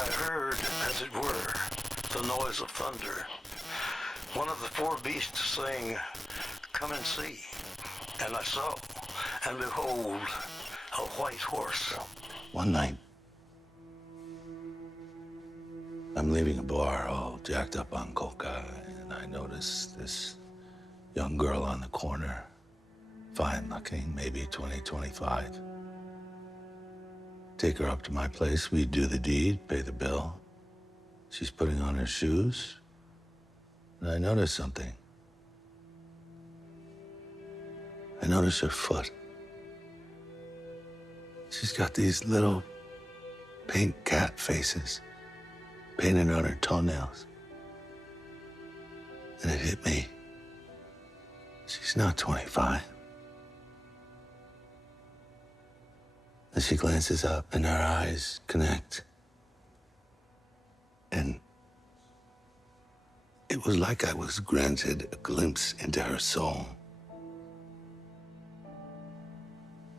I heard, as it were, the noise of thunder. One of the four beasts saying, "Come and see." And I saw, and behold, a white horse. One night, I'm leaving a bar all jacked up on coca, and I notice this young girl on the corner, fine looking, maybe 20, 25. Take her up to my place, we do the deed, pay the bill. She's putting on her shoes, and I notice something. I notice her foot. She's got these little pink cat faces painted on her toenails. And it hit me. She's not 25. And she glances up and our eyes connect. And it was like I was granted a glimpse into her soul.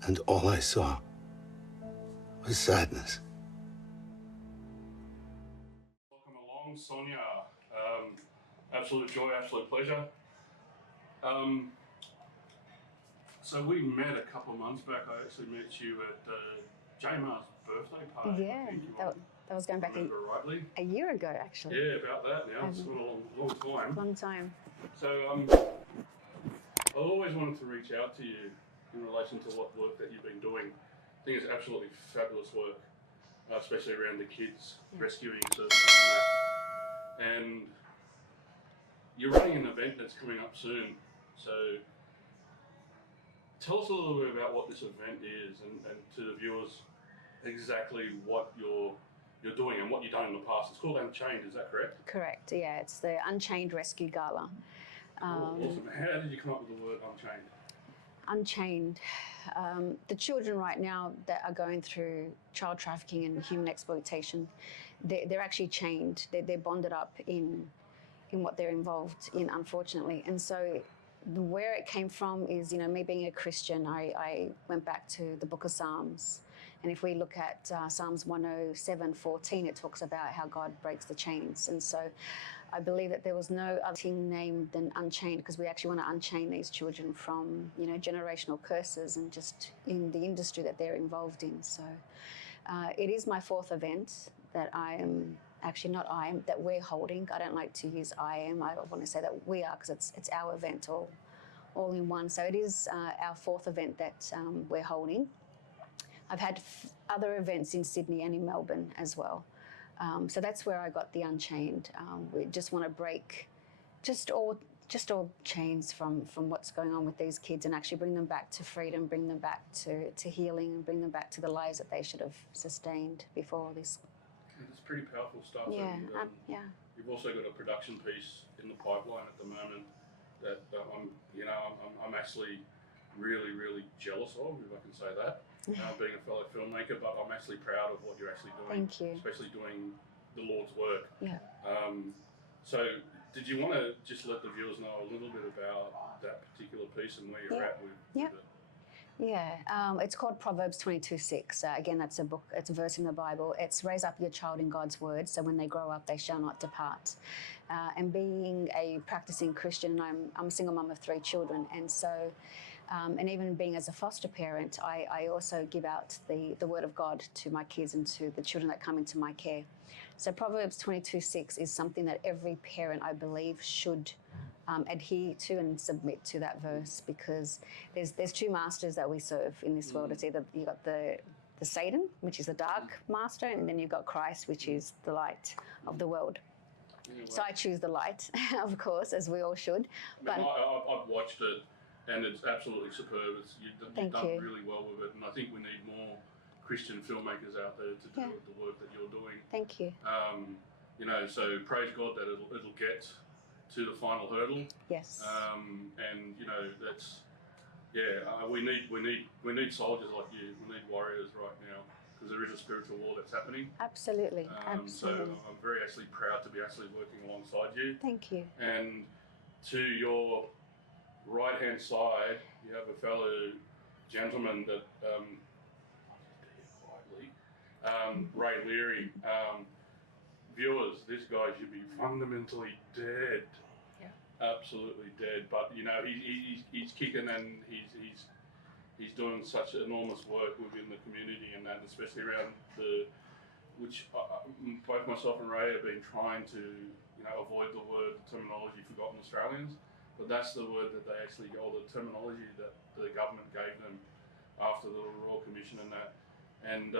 And all I saw was sadness. Welcome along, Sonia. Absolute joy, absolute pleasure. So we met a couple of months back. I actually met you at Jamar's birthday party. Yeah, that was going back a year ago, actually. Yeah, about that now. It's been a long time. Long time. So I always wanted to reach out to you in relation to what work that you've been doing. I think it's absolutely fabulous work, especially around the kids, rescuing services and that. And you're running an event that's coming up soon. So tell us a little bit about what this event is and to the viewers exactly what you're doing and what you've done in the past. It's called Unchained, is that correct? Correct, yeah. It's the Unchained Rescue Gala. Awesome. How did you come up with the word Unchained? Unchained. The children right now that are going through child trafficking and human exploitation, they're actually chained. They're bonded up in what they're involved in, unfortunately. And so where it came from is, me being a Christian, I went back to the book of Psalms. And if we look at Psalms 107:14, it talks about how God breaks the chains. And so I believe that there was no other thing named than Unchained, because we actually want to unchain these children from, generational curses and just in the industry that they're involved in. So it is my fourth event that I am, actually not I am, that we're holding. I don't like to use I am. I want to say that we are, because it's our event all in one. So it is our fourth event that we're holding. I've had other events in Sydney and in Melbourne as well. So that's where I got the Unchained. We just want to break just all chains from what's going on with these kids and actually bring them back to freedom, bring them back to healing, and bring them back to the lives that they should have sustained before all this. It's pretty powerful stuff. Yeah, and, yeah. You've also got a production piece in the pipeline at the moment that I'm actually really, really jealous of, if I can say that. Being a fellow filmmaker, but I'm actually proud of what you're actually doing. Thank you. Especially doing the Lord's work. Yeah. So did you want to just let the viewers know a little bit about that particular piece and where you're at with it? Yeah, it's called Proverbs 22:6. Again, that's a book, it's a verse in the Bible. It's raise up your child in God's word, so when they grow up, they shall not depart. And being a practicing Christian, I'm a single mum of 3 children, and so, and even being as a foster parent, I also give out the word of God to my kids and to the children that come into my care. So Proverbs 22:6 is something that every parent, I believe, should adhere to and submit to that verse, because there's 2 masters that we serve in this world. It's either you've got the Satan, which is the dark master, and then you've got Christ, which is the light of the world. So I choose the light, of course, as we all should. But I've watched it, and it's absolutely superb. You've done really well with it, and I think we need more Christian filmmakers out there to do the work that you're doing. Thank you. So praise God that it'll get to the final hurdle. Yes. And that's we need soldiers like you. We need warriors right now, because there is a spiritual war that's happening. Absolutely. So I'm very actually proud to be actually working alongside you. Thank you. And to your right hand side, you have a fellow gentleman that Ray Leary. viewers, this guy should be fundamentally dead. Yeah. Absolutely dead. But you know, he's kicking, and he's doing such enormous work within the community, and that, especially around which both myself and Ray have been trying to, you know, avoid the terminology forgotten Australians, but that's the word that they actually, or the terminology that the government gave them after the Royal Commission and that. And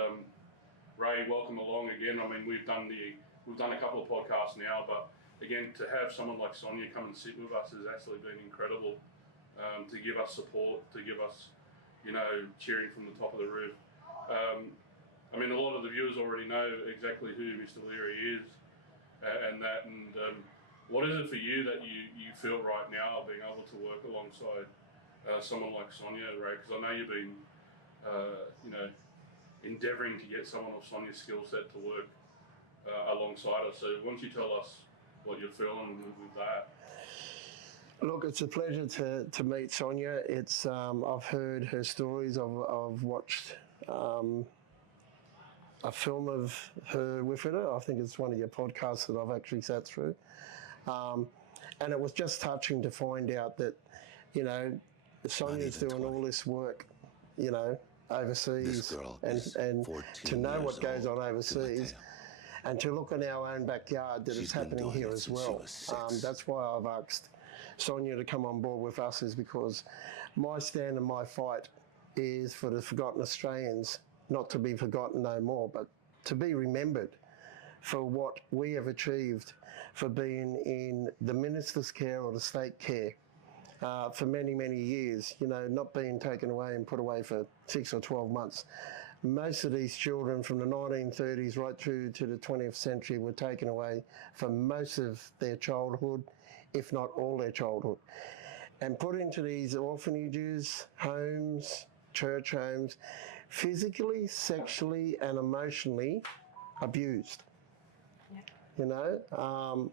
Ray, welcome along again. I mean, we've done a couple of podcasts now, but again, to have someone like Sonia come and sit with us has actually been incredible, to give us support, to give us, you know, cheering from the top of the roof. I mean, a lot of the viewers already know exactly who Mr. Leary is, and that. And what is it for you that you feel right now being able to work alongside someone like Sonia, Ray? Because I know you've been, you know, endeavouring to get someone of Sonia's skill set to work alongside us. So why don't you tell us what you're feeling with that? Look, it's a pleasure to meet Sonia. It's I've heard her stories. I've watched a film of her with it. I think it's one of your podcasts that I've actually sat through. And it was just touching to find out that, you know, Sonia's doing all this work, you know, overseas, and to know what goes on overseas, and to look in our own backyard that it's happening here as well. That's why I've asked Sonia to come on board with us, is because my stand and my fight is for the forgotten Australians not to be forgotten no more, but to be remembered for what we have achieved, for being in the minister's care or the state care for many, many years, you know, not being taken away and put away for 6 or 12 months. Most of these children from the 1930s right through to the 20th century were taken away for most of their childhood, if not all their childhood, and put into these orphanages, homes, church homes, physically, sexually and emotionally abused. Yeah. You know,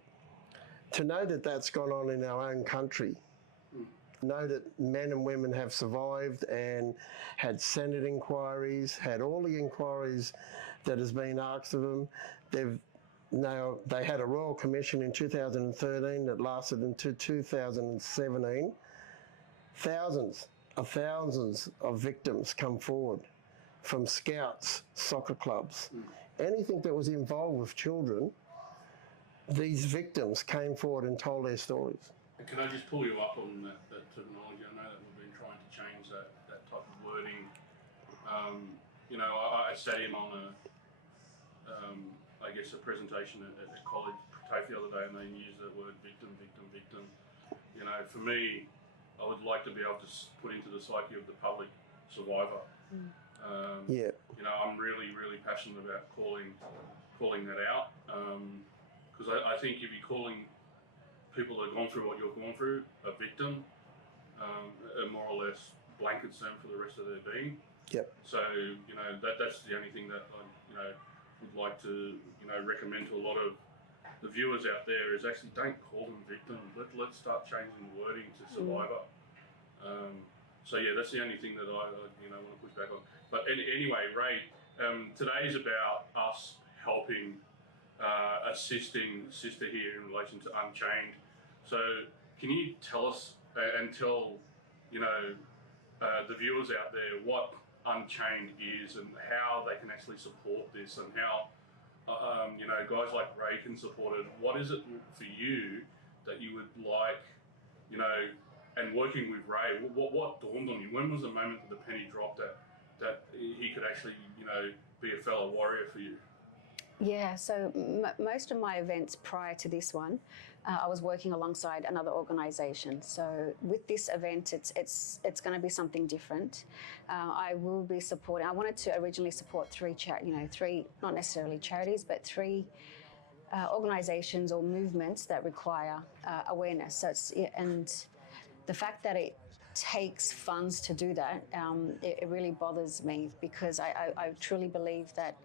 to know that that's gone on in our own country, know that men and women have survived and had Senate inquiries, had all the inquiries that has been asked of them. They had a Royal Commission in 2013 that lasted into 2017. Thousands of victims come forward from scouts, soccer clubs, anything that was involved with children. These victims came forward and told their stories. And can I just pull you up on that terminology? I know that we've been trying to change that type of wording. You know, I sat in on I guess a presentation at college TAFE the other day, and they used the word victim. You know, for me, I would like to be able to put into the psyche of the public survivor. Yeah. You know, I'm really, really passionate about calling that out, because I think if you're calling people that have gone through what you've gone through a victim, it more or less blankets them for the rest of their being. Yep. So, you know, that's the only thing that I, you know, would like to, you know, recommend to a lot of the viewers out there is actually don't call them victims. Let's start changing the wording to survivor. So yeah, that's the only thing that I you know, want to push back on. But anyway, Ray, today's about us helping, assisting Sister here in relation to Unchained. So can you tell us and tell, you know, the viewers out there what Unchained is and how they can actually support this, and how you know, guys like Ray can support it? What is it for you that you would like, you know, and working with Ray, what dawned on you? When was the moment that the penny dropped that he could actually, you know, be a fellow warrior for you? Yeah, so most of my events prior to this one, I was working alongside another organisation. So with this event, it's going to be something different. I will be supporting. I wanted to originally support three, not necessarily charities, but three organisations or movements that require awareness. So and the fact that it takes funds to do that, it really bothers me, because I truly believe that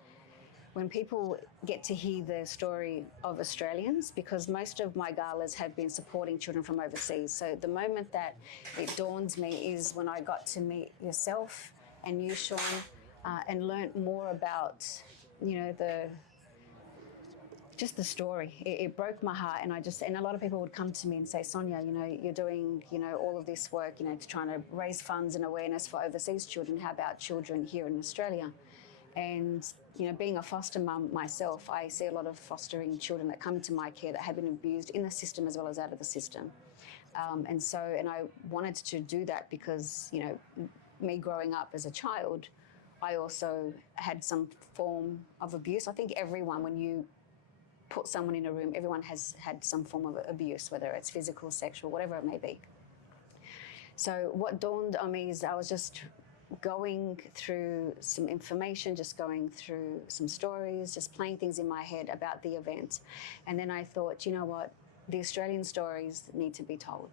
when people get to hear the story of Australians, because most of my galas have been supporting children from overseas. So the moment that it dawns me is when I got to meet yourself and you, Sean, and learnt more about, you know, just the story. It broke my heart, and a lot of people would come to me and say, Sonia, you're doing, all of this work, to trying to raise funds and awareness for overseas children. How about children here in Australia? And, being a foster mum myself, I see a lot of fostering children that come into my care that have been abused in the system as well as out of the system. And I wanted to do that because, me growing up as a child, I also had some form of abuse. I think everyone, when you put someone in a room, everyone has had some form of abuse, whether it's physical, sexual, whatever it may be. So what dawned on me is I was just going through some information, just going through some stories, just playing things in my head about the event. And then I thought, you know what, the Australian stories need to be told.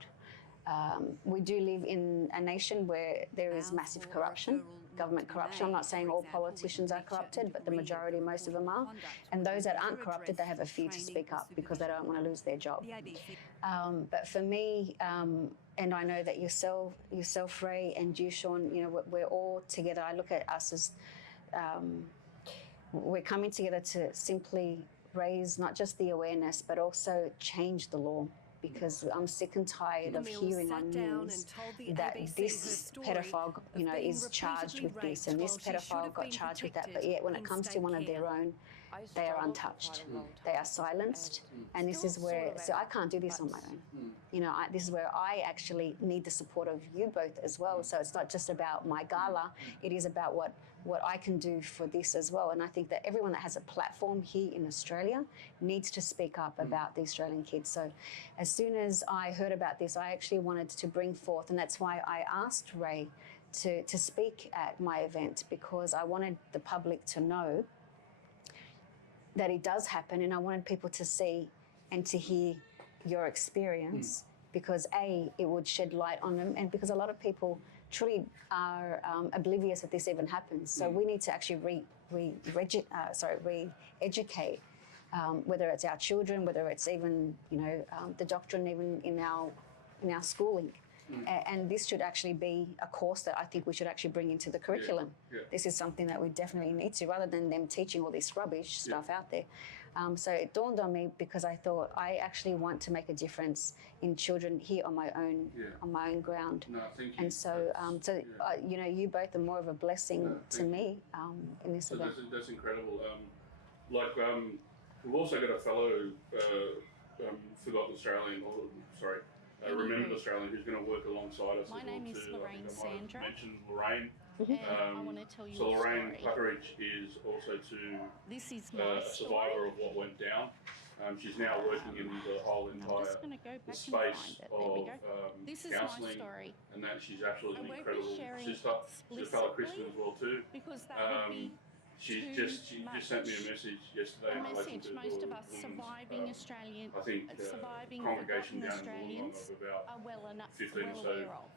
We do live in a nation where there is massive corruption, government corruption. I'm not saying all politicians are corrupted, but the majority, most of them are. And those that aren't corrupted, they have a fear to speak up because they don't want to lose their job. But for me, and I know that yourself, Ray, and you, Sean, we're all together. I look at us as we're coming together to simply raise not just the awareness, but also change the law. Because I'm sick and tired of hearing on news that this pedophile, is charged with this and this pedophile got charged with that. But yet when it comes to one of their own, they are untouched. They are silenced. And this is where, so I can't do this on my own. This is where I actually need the support of you both as well. So it's not just about my gala, it is about what I can do for this as well. And I think that everyone that has a platform here in Australia needs to speak up about the Australian kids. So as soon as I heard about this, I actually wanted to bring forth, and that's why I asked Ray to speak at my event, because I wanted the public to know that it does happen, and I wanted people to see and to hear your experience, because it would shed light on them, and because a lot of people truly are oblivious that this even happens. So we need to actually re-educate, whether it's our children, whether it's even the doctrine, even in our schooling. And this should actually be a course that I think we should actually bring into the curriculum. This is something that we definitely need to, rather than them teaching all this rubbish stuff out there. So it dawned on me, because I thought I actually want to make a difference in children here on my own ground. No, thank you. And so, you both are more of a blessing to me in this event. That's incredible. We've also got a fellow forgotten Australian, remembered Australian, who's going to work alongside us. My name is Lorraine Sandra. I mentioned Lorraine. I want to tell you so Lorraine a story. Puckeridge is also This is a survivor of what went down. She's now working in the whole entire space of counselling, and that she's absolutely an incredible sister. She's a fellow Christian as well too. Because that would be she just sent me a message yesterday in relation to most of us surviving Australian, I think surviving congregation down in Australians Wollongong of about are well 15 or so aware of.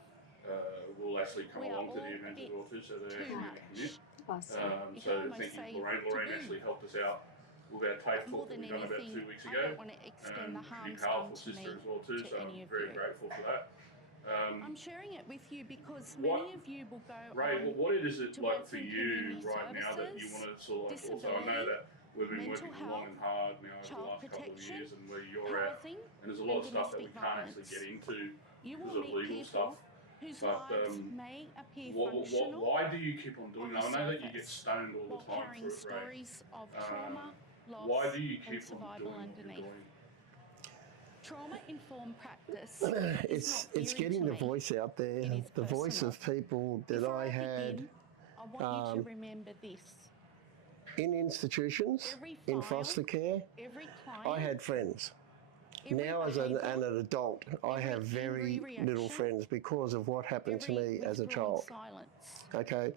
will actually come We are along to all the event as well too, so they're too actually going to commit. Awesome. So thank you, Lorraine. Lorraine actually helped us out with our TAFE talk that we done about 2 weeks ago. I don't want to extend the Pretty harms powerful onto sister me, as well too, to so I'm any of very you. grateful for that. I'm sharing it with you because many of you will go Ray, on what is it to like work for in you community right now that you want to sort of also, I know that we've been mental working long and hard now over the child last couple of protection, years, and where you're at, housing, and there's a lot of and stuff that we domestic can't actually violence. get into You because will of meet legal people stuff. whose But lives may appear functional why do you keep on doing that? I know that you get surface, stoned all the while time carrying for it, Ray. stories of trauma, loss, Why do you and keep on survival doing what you're underneath. doing? Trauma-informed practice It's getting the voice out there, It is the voice personal. of people that Before I begin, had I want you to remember this. in institutions, Every in file, foster care. Every I client, had friends. every Now, as an adult, I every have very angry little reaction, friends because of what happened to every me as a withdrawn child. silence Okay,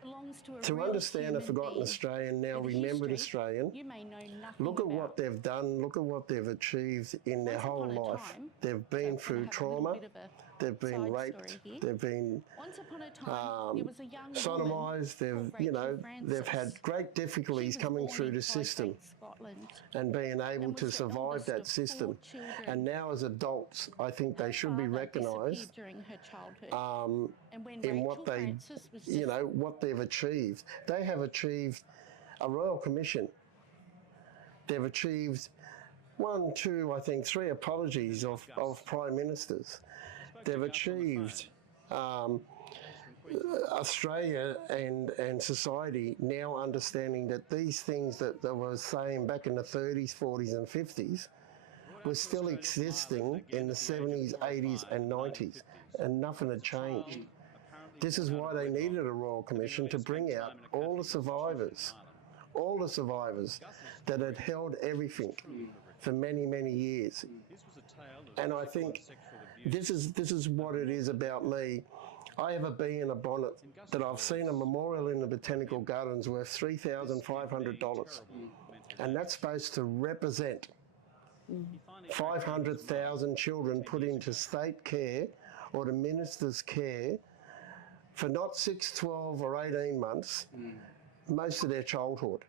belongs to a to real understand a human forgotten being Australian, now with a remembered history Australian. you may know nothing Look at about. what they've done, look at what they've achieved in their Once whole upon a life. time, They've been so through I'm gonna have a trauma, little bit of a they've been side raped, story here. they've been Once upon a time, there was a young sodomised, woman they've, called Rachel they've had Francis. great She difficulties was coming born through in the system Podecast, Scotland, and being able and to was the survive eldest that of 4 system. children. And now as adults, I think they Her should be father recognised disappeared during her childhood. And when in Rachel what they, Francis was just what they've achieved. They have achieved a royal commission They've achieved one, two, I think 3 apologies of prime ministers. They've achieved Australia and society now understanding that these things that they were saying back in the 30s, 40s and 50s were still existing in the 70s, 80s and 90s, and nothing had changed. This is why they needed a Royal Commission to bring out all the survivors that had held everything for many, many years. And I think this is what it is about me. I have a bee in a bonnet that I've seen a memorial in the Botanical Gardens worth $3,500. And that's supposed to represent 500,000 children put into state care or the minister's care for not 6, 12 or 18 months, most of their childhood.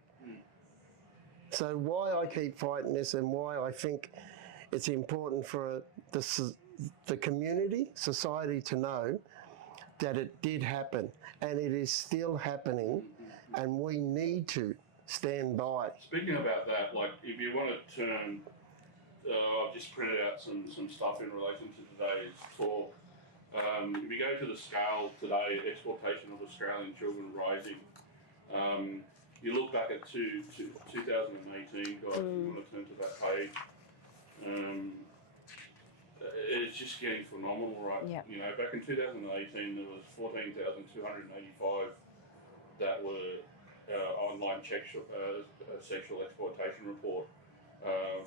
So why I keep fighting this and why I think it's important for the community, society to know that it did happen and it is still happening and we need to stand by. Speaking about that, like if you want to turn, I've just printed out some stuff in relation to today's talk. If you go to the scale today, exploitation of Australian children rising. You look back at 2018, guys, if you want to turn to that page. It's just getting phenomenal, right? Yep. You know, back in 2018, there was 14,285 that were online sexual exploitation report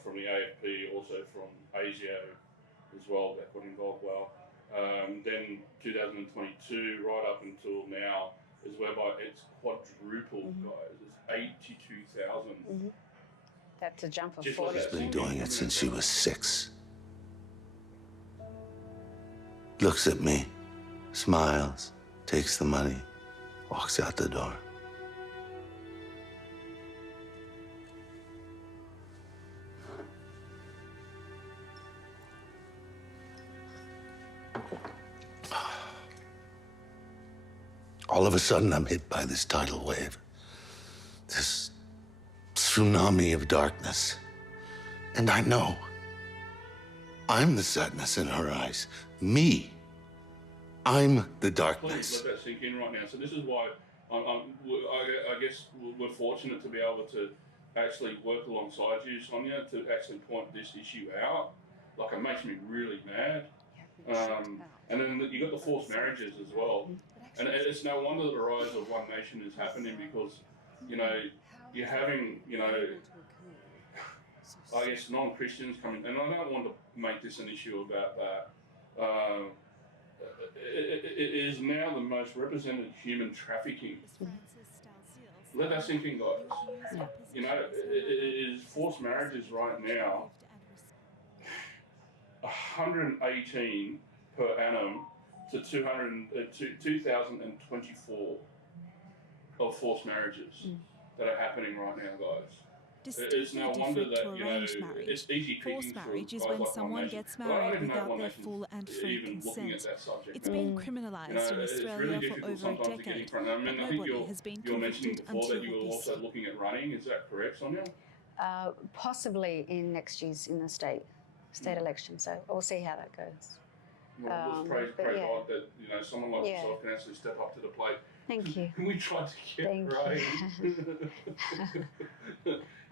from the AFP, also from ASIO as well, that got involved well. Then 2022, right up until now, is whereby it's quadrupled, guys. It's 82,000. That's a jump of Just 40. like She's been doing it since she was 6. Looks at me, smiles, takes the money, walks out the door. All of a sudden, I'm hit by this tidal wave, this tsunami of darkness. And I know I'm the sadness in her eyes. Me. I'm the darkness. Please let that sink in right now. So this is why I guess we're fortunate to be able to actually work alongside you, Sonia, to actually point this issue out. Like, it makes me really mad. And then you got the forced marriages as well. And it's no wonder the rise of One Nation is happening because, you know, you're having, you know, I guess non-Christians coming, and I don't want to make this an issue about that. It is now the most represented human trafficking. Let that sink in, guys. Yeah. You know, it is forced marriages right now. 118 per annum to 2,024 of forced marriages that are happening right now, guys. It's no wonder that, you know, it's easy picking. Forced marriage is when someone gets married without their full and free consent. It's been criminalised in Australia for over a decade, but nobody has been convicted until that you were this also year. looking at running. Is that correct, Sonia? Possibly in next year's in the state election. So we'll see how that goes. Well, let's pray yeah. God that, you know, someone like Yeah. yourself can actually step up to the plate. Thank you. We tried to get Thank Ray,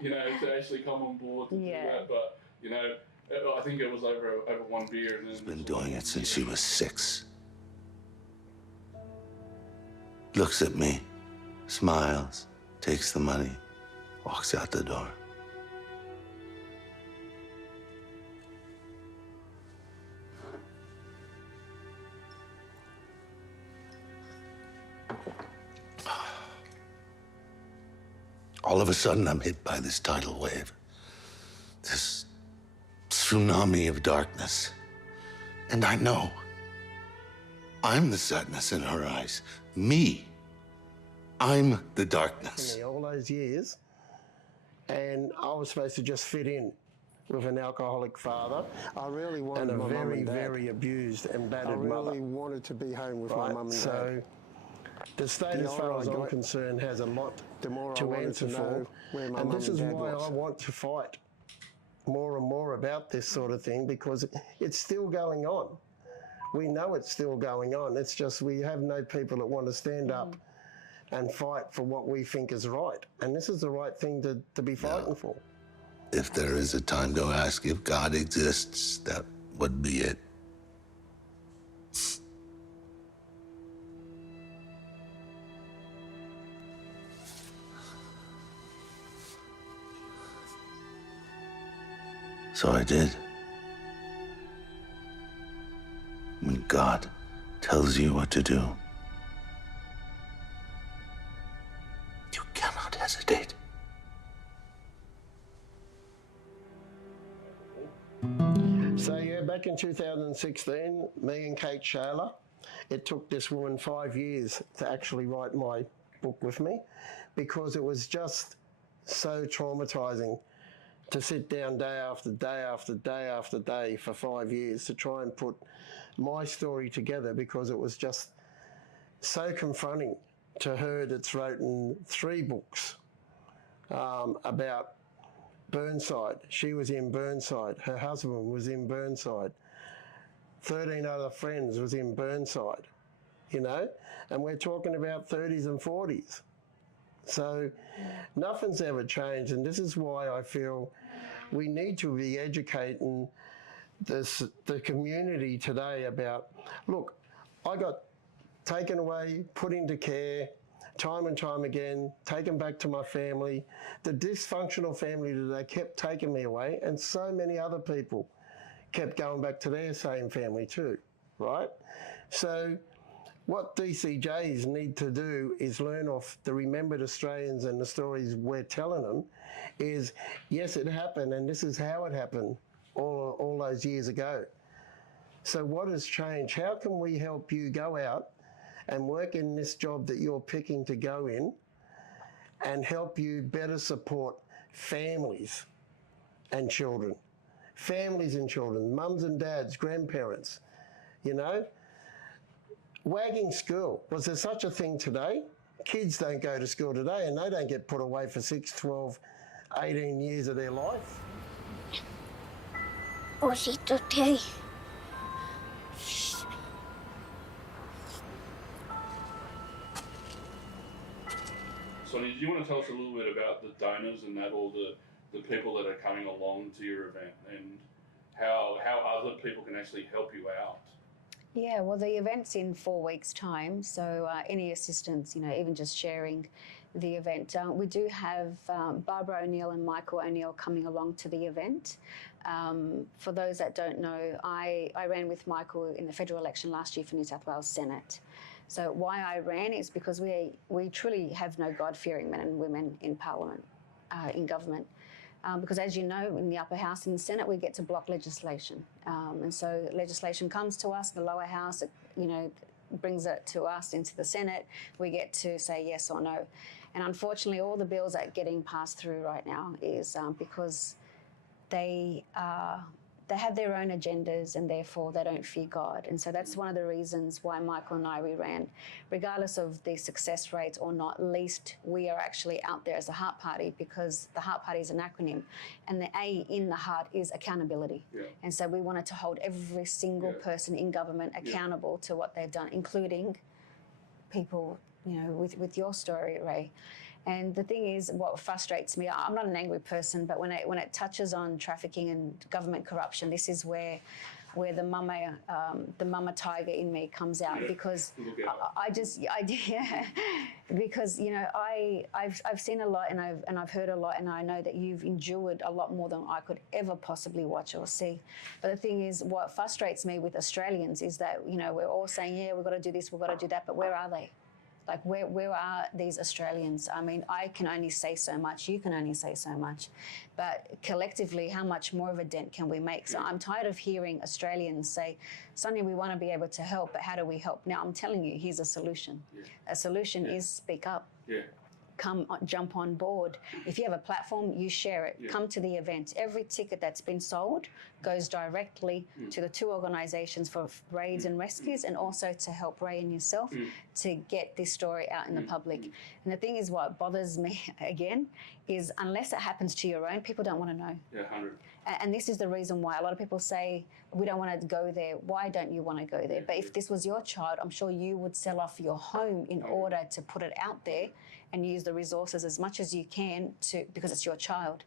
you know, to actually come on board to do Yeah. that. But, you know, I think it was over one beer. And then She's been doing it since she was 6. Looks at me, smiles, takes the money, walks out the door. All of a sudden, I'm hit by this tidal wave, this tsunami of darkness. And I know I'm the sadness in her eyes. Me. I'm the darkness. All those years, and I was supposed to just fit in with an alcoholic father. I really wanted my mum and dad. Very abused and battered mother. I really wanted to be home with my mum and dad. So The state, as far as I'm concerned, has a lot to answer for, and this is why I want to fight more and more about this sort of thing, because it's still going on. We know it's still going on. It's just we have no people that want to stand up and fight for what we think is right. And this is the right thing to be fighting for. If there is a time to ask if God exists, that would be it. So I did. When God tells you what to do, you cannot hesitate. So yeah, back in 2016, me and Kate Shayla, it took this woman 5 years to actually write my book with me, because it was just so traumatizing to sit down day after day after day after day for 5 years to try and put my story together, because it was just so confronting to her that's written 3 books about Burnside. She was in Burnside. Her husband was in Burnside. 13 other friends was in Burnside, you know, and we're talking about 30s and 40s. So nothing's ever changed, and this is why I feel we need to be educating the community today about, look, I got taken away, put into care, time and time again, taken back to my family. The dysfunctional family today kept taking me away, and so many other people kept going back to their same family too, right? So what DCJs need to do is learn off the remembered Australians and the stories we're telling them is, yes, it happened, and this is how it happened all those years ago. So what has changed? How can we help you go out and work in this job that you're picking to go in and help you better support families and children? Families and children, mums and dads, grandparents, you know? Wagging school, was there such a thing today? Kids don't go to school today, and they don't get put away for 6, 12, 18 years of their life. Sonia, do you want to tell us a little bit about the donors and that, all the people that are coming along to your event, and how other people can actually help you out? Yeah, well, the event's in 4 weeks' time, so any assistance, you know, even just sharing the event. We do have Barbara O'Neill and Michael O'Neill coming along to the event. For those that don't know, I ran with Michael in the federal election last year for New South Wales Senate. So why I ran is because we truly have no God-fearing men and women in Parliament, in government. Because as you know, in the upper house and the Senate, we get to block legislation. And so legislation comes to us, the lower house, it, you know, brings it to us into the Senate. We get to say yes or no. And unfortunately, all the bills that are getting passed through right now is because they have their own agendas, and therefore they don't fear God. And so that's one of the reasons why Michael and I, we ran. Regardless of the success rates or not, at least we are actually out there as a Heart Party, because the Heart Party is an acronym, and the A in the heart is accountability. Yeah. And so we wanted to hold every single person in government accountable to what they've done, including people, you know, with your story, Ray. And the thing is, what frustrates me, I'm not an angry person, but when it touches on trafficking and government corruption, this is where the mama tiger in me comes out, because because you know I've seen a lot, and I've heard a lot, and I know that you've endured a lot more than I could ever possibly watch or see. But the thing is, what frustrates me with Australians is that, you know, we're all saying, yeah, we've got to do this, we've got to do that, but where are they? Like, where are these Australians? I mean, I can only say so much, you can only say so much, but collectively, how much more of a dent can we make? So I'm tired of hearing Australians say, Sonia, we want to be able to help, but how do we help? Now, I'm telling you, here's a solution. A solution is speak up. jump on board. If you have a platform, you share it. Come to the event. Every ticket that's been sold goes directly to the 2 organisations for raids and rescues, and also to help Ray and yourself to get this story out in the public. And the thing is, what bothers me again is, unless it happens to your own, people don't want to know. Yeah, 100. And this is the reason why a lot of people say, we don't want to go there. Why don't you want to go there? But if this was your child, I'm sure you would sell off your home in order to put it out there and use the resources as much as you can because it's your child.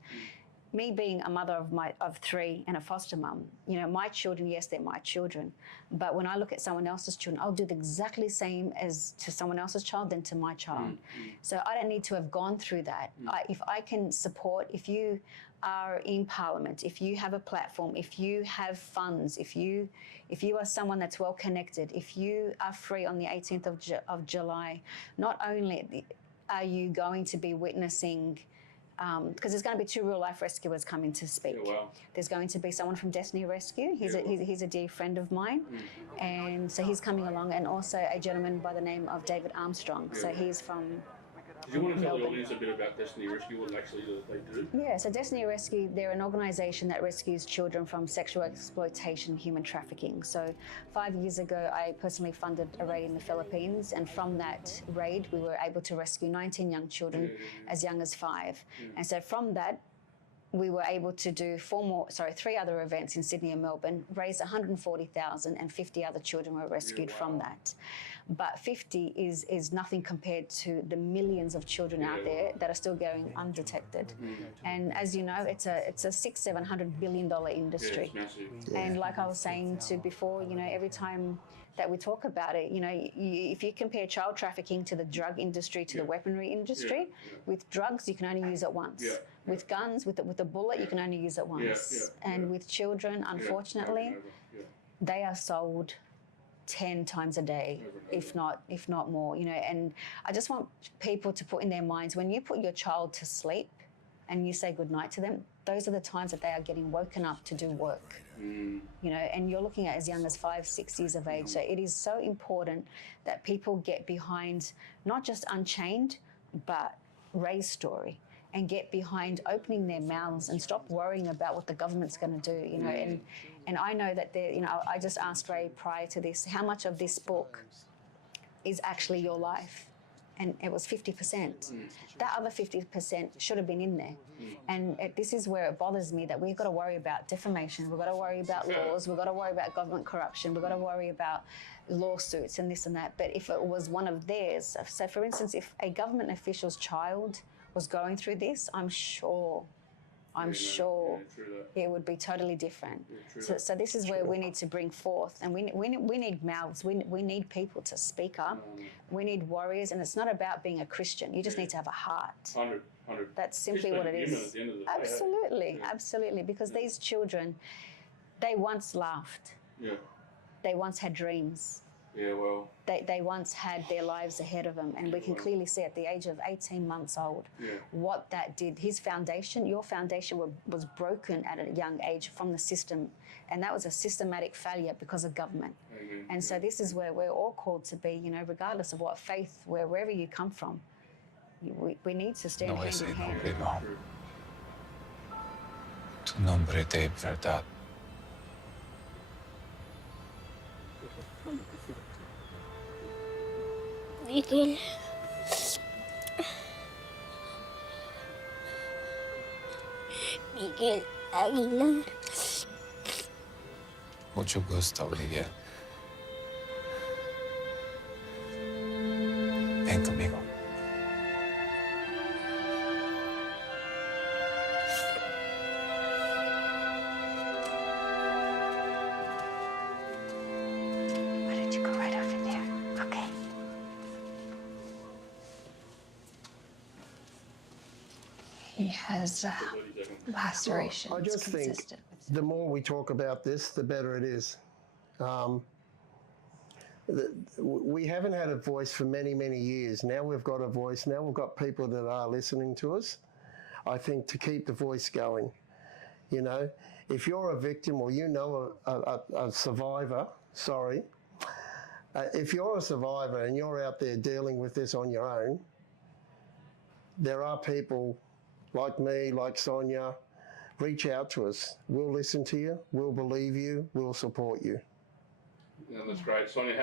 Me being a mother of 3 and a foster mum, you know, my children, yes, they're my children. But when I look at someone else's children, I'll do the exactly same as to someone else's child than to my child. So I don't need to have gone through that. If I can support, if you are in Parliament, if you have a platform, if you have funds, if you are someone that's well connected, if you are free on the 18th of July, not only are you going to be witnessing, because there's going to be 2 real-life rescuers coming to speak. Yeah, wow. There's going to be someone from Destiny Rescue. He's a dear friend of mine, and so he's coming along, and also a gentleman by the name of David Armstrong. So he's from Do you want to tell the audience a bit about Destiny Rescue, what actually they do? Yeah, so Destiny Rescue, they're an organisation that rescues children from sexual exploitation, human trafficking. So 5 years ago, I personally funded a raid in the Philippines, and from that raid, we were able to rescue 19 young children as young as 5. And so from that, we were able to do 3 other events in Sydney and Melbourne, raise 140,000, and 50 other children were rescued from that. But 50 is nothing compared to the millions of children out there that are still going undetected. And as you know, it's a $600-700 billion industry. Yeah, it's massive. And like I was saying before, you know, every time that we talk about it, you know, if you compare child trafficking to the drug industry, to the weaponry industry, with drugs, you can only use it once. With guns, with a bullet, you can only use it once. And with children, unfortunately, they are sold 10 times a day, if not more, you know. And I just want people to put in their minds, when you put your child to sleep and you say goodnight to them, those are the times that they are getting woken up to do work. You know, and you're looking at as young as 5-6 years of age. So it is so important that people get behind not just Unchained, but Ray's story, and get behind opening their mouths and stop worrying about what the government's going to do, you know. And I know that you know, I just asked Ray prior to this, how much of this book is actually your life? And it was 50%. That other 50% should have been in there. And this is where it bothers me, that we've got to worry about defamation, we've got to worry about laws, we've got to worry about government corruption, we've got to worry about lawsuits and this and that. But if it was one of theirs, so for instance, if a government official's child was going through this, I'm sure it would be totally different. So this is where we need to bring forth, and we need mouths. We need people to speak up. We need warriors, and it's not about being a Christian. You just need to have a heart. 100. That's simply what it is. Absolutely. Because these children, they once laughed. They once had dreams. They once had their lives ahead of them, and we can clearly see at the age of 18 months old what that did. His foundation, your foundation, was broken at a young age from the system, and that was a systematic failure because of government. And so this is where we're all called to be, you know, regardless of what faith, wherever you come from, we need to stand hand in hand. Tu nombre de verdad. Miguel. Miguel Aguilar. Mucho gusto, Miguel. Ven conmigo. Why don't you go right over there? Okay. He has lacerations. I just think the more we talk about this, the better it is. We haven't had a voice for many, many years. Now we've got a voice. Now we've got people that are listening to us. I think to keep the voice going, you know, if you're a victim or you know a survivor, if you're a survivor and you're out there dealing with this on your own, there are people like me, like Sonia, reach out to us. We'll listen to you, we'll believe you, we'll support you. Yeah, that's great. Sonia,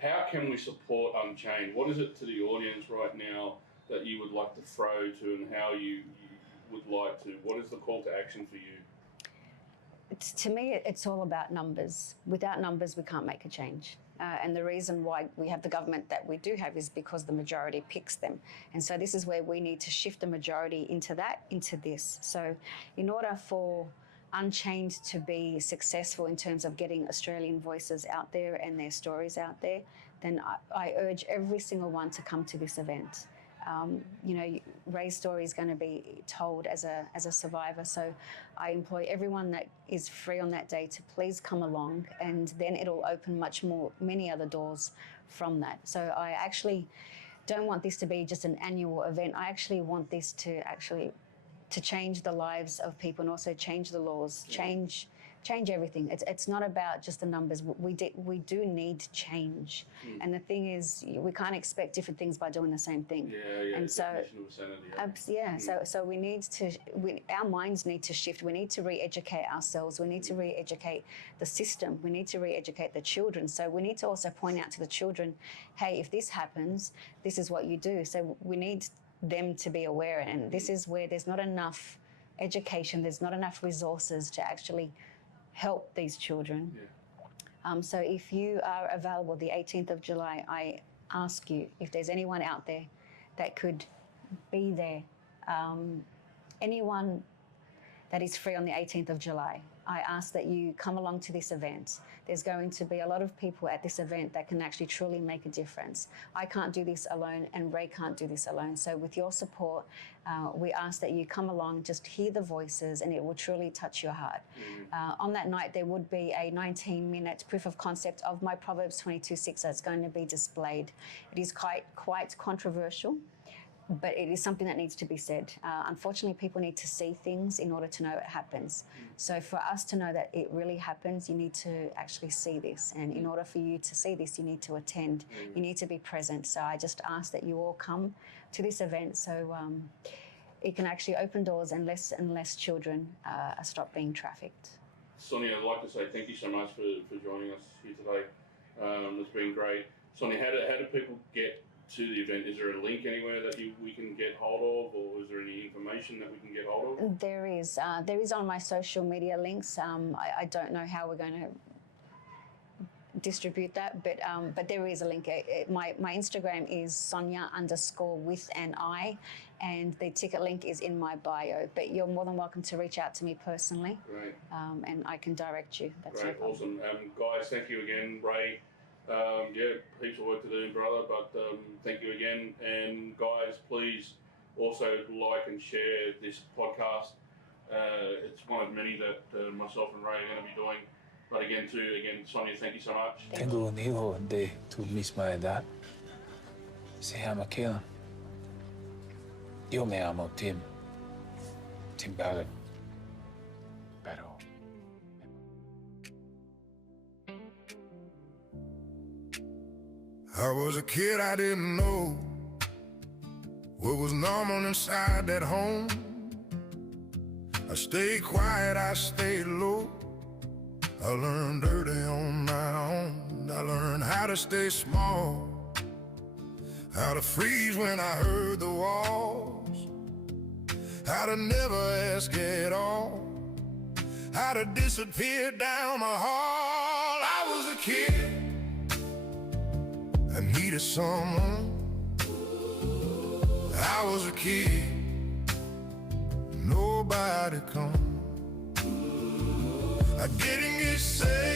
how can we support Unchained? What is it to the audience right now that you would like to throw to, and how you would like to? What is the call to action for you? To me, it's all about numbers. Without numbers, we can't make a change. And the reason why we have the government that we do have is because the majority picks them. And so this is where we need to shift the majority into this. So in order for Unchained to be successful in terms of getting Australian voices out there and their stories out there, then I urge every single one to come to this event. Ray's story is going to be told as a survivor, so I employ everyone that is free on that day to please come along, and then it'll open many other doors from that. So I actually don't want this to be just an annual event. I actually want this to change the lives of people and also change the laws, change everything. It's not about just the numbers. We do need change. And the thing is, we can't expect different things by doing the same thing. Yeah. And so, sanity, so we need to. Our minds need to shift. We need to re-educate ourselves. We need to re-educate the system. We need to re-educate the children. So we need to also point out to the children, hey, if this happens, this is what you do. So we need them to be aware. And this is where there's not enough education. There's not enough resources to actually help these children. So if you are available the 18th of July, I ask you if there's anyone out there that could be there, anyone that is free on the 18th of July, I ask that you come along to this event. There's going to be a lot of people at this event that can actually truly make a difference. I can't do this alone, and Ray can't do this alone. So with your support, we ask that you come along, just hear the voices, and it will truly touch your heart. On that night, there would be a 19-minute proof of concept of my Proverbs 22:6 that's going to be displayed. It is quite controversial, but it is something that needs to be said. Unfortunately, people need to see things in order to know it happens. So for us to know that it really happens, you need to actually see this. And in order for you to see this, you need to attend. You need to be present. So I just ask that you all come to this event so it can actually open doors and less children stop being trafficked. Sonia, I'd like to say thank you so much for joining us here today. It's been great. Sonia, how do people get to the event? Is there a link anywhere that we can get hold of, or is there any information that we can get hold of? There is on my social media links. I don't know how we're going to distribute that, but there is a link. My Instagram is Sonia_with_an_I, and the ticket link is in my bio. But you're more than welcome to reach out to me personally. Great. And I can direct you. That's great, no awesome. Guys, thank you again, Ray. Heaps of work to do, brother, but thank you again. And guys, please also like and share this podcast. It's one of many that myself and Ray are going to be doing. But again, Sonia, thank you so much. Tengo un hijo de tu misma edad. Se llama Kayla. Yo me amo Tim Ballard. Pero I was a kid, I didn't know what was normal inside that home. I stayed quiet, I stayed low. I learned early on my own. I learned how to stay small, how to freeze when I heard the walls, how to never ask at all, how to disappear down the hall. I was a kid, I needed someone. I was a kid, nobody come. I didn't get saved.